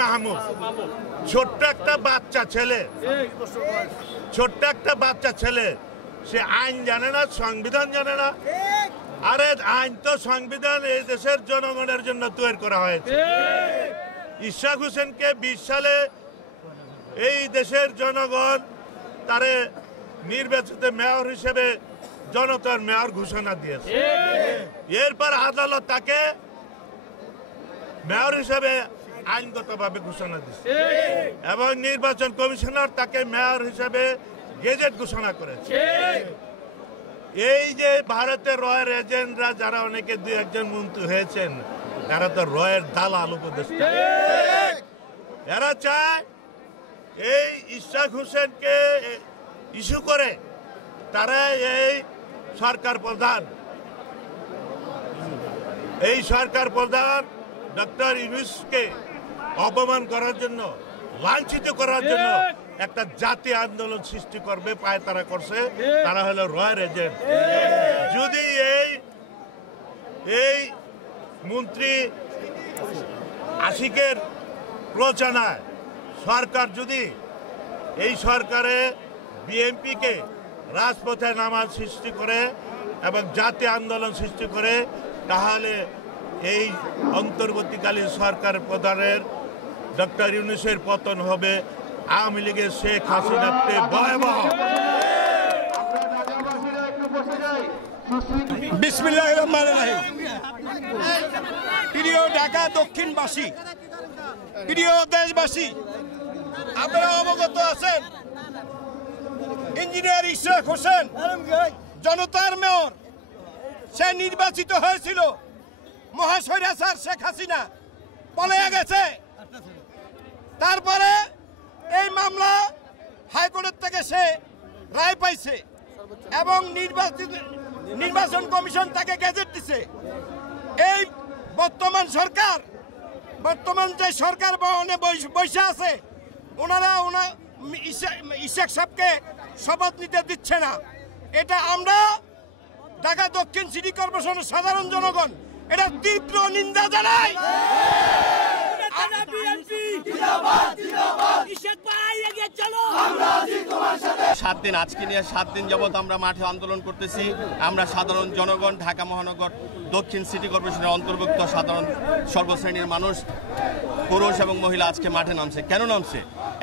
মাহমুদ ছোট্ট একটা বাচ্চা ছেলে সে আইন জানে না, সংবিধান জানে না। আরে আইন তো সংবিধান এই দেশের জনগণের জন্য তৈরি করা হয়েছে। ইশাক হোসেনকে 20 সালে এই দেশের জনগণ তারে নির্বাচিত মেয়র হিসেবে জনতার মেয়র ঘোষণা দিয়েছে। এরপর আদালত তাকে মেয়র হিসেবে আইনগতভাবে ঘোষণা দিয়েছে এবং নির্বাচন কমিশনার তাকে মেয়র হিসেবে গেজেট ঘোষণা করেছে। এই যে ভারতের রয়ের এজেন্টরা যারা অনেকে 2-1 মন্ত্রী হয়েছেন, তারা তো রয়ের দালাল উপদেষ্টা। এরা চায় এই ইশাক হোসেনকে ইস্যু করে তারা এই সরকার প্রধান ডক্টর ইউনূসকে অপমান করার জন্য, লাঞ্ছিত করার জন্য একটা জাতীয় আন্দোলন সৃষ্টি করবে। পায় তারা করছে, তারা হলো রয়ের এজেন্ট। যদি এই মন্ত্রী আশিকের প্রচারণায় সরকার যদি এই সরকারে বিএনপিকে রাজপথে নামার সৃষ্টি করে এবং জাতীয় আন্দোলন সৃষ্টি করে, তাহলে এই অন্তর্বর্তীকালীন সরকার প্রধানের ডক্টর ইউনূসের পতন হবে। আওয়ামী লীগের শেখ হাসিনাতে ভয়াবহ। বিসমিল্লাহির রহমানির রহিম। প্রিয় ঢাকা দক্ষিণবাসী, প্রিয় দেশবাসী, আপনারা অবগত আছেন ইঞ্জিনিয়ার ইশাক হোসেন জনতার মেয়র, সে নির্বাচিত হয়েছিল। মহাস্বৈরাচার শেখ হাসিনা পলায়ে গেছে। তারপরে এই মামলা হাইকোর্টের থেকে সে রায় পাইছে এবং নির্বাচন কমিশন তাকে গেজেট দিছে। এই বর্তমান যে সরকার বহনে বসে আছে, ওনারা ইশাক সাহেবকে শপথ নিতে দিচ্ছে না। এটা আমরা ঢাকা দক্ষিণ সিটি কর্পোরেশনের সাধারণ জনগণ এটা তীব্র নিন্দা জানাই। 7 দিন, আজকে নিয়ে 7 দিন যাবৎ আমরা মাঠে আন্দোলন করতেছি। আমরা সাধারণ জনগণ, ঢাকা মহানগর দক্ষিণ সিটি কর্পোরেশনের অন্তর্ভুক্ত সাধারণ সর্বশ্রেণীর মানুষ, পুরুষ এবং মহিলা আজকে মাঠে নামছে। কেন নামছে?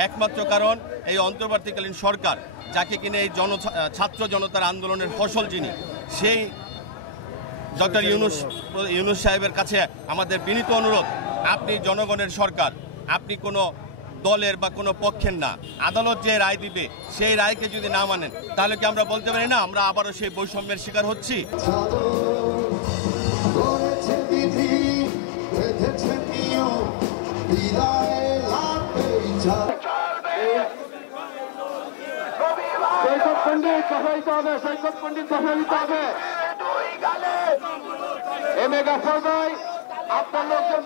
একমাত্র কারণ এই অন্তর্বর্তীকালীন সরকার, যাকে কিনে এই ছাত্র জনতার আন্দোলনের ফসল যিনি, সেই ডক্টর ইউনূস সাহেবের কাছে আমাদের বিনীত অনুরোধ, আপনি জনগণের সরকার, আপনি কোনো দলের বা কোনো পক্ষের না। আদালত যে রায় দিবে সেই রায়কে যদি না মানেন, তাহলে কি আমরা বলতে পারি না আমরা আবারও সেই বৈষম্যের শিকার হচ্ছি? আপনার লোকজন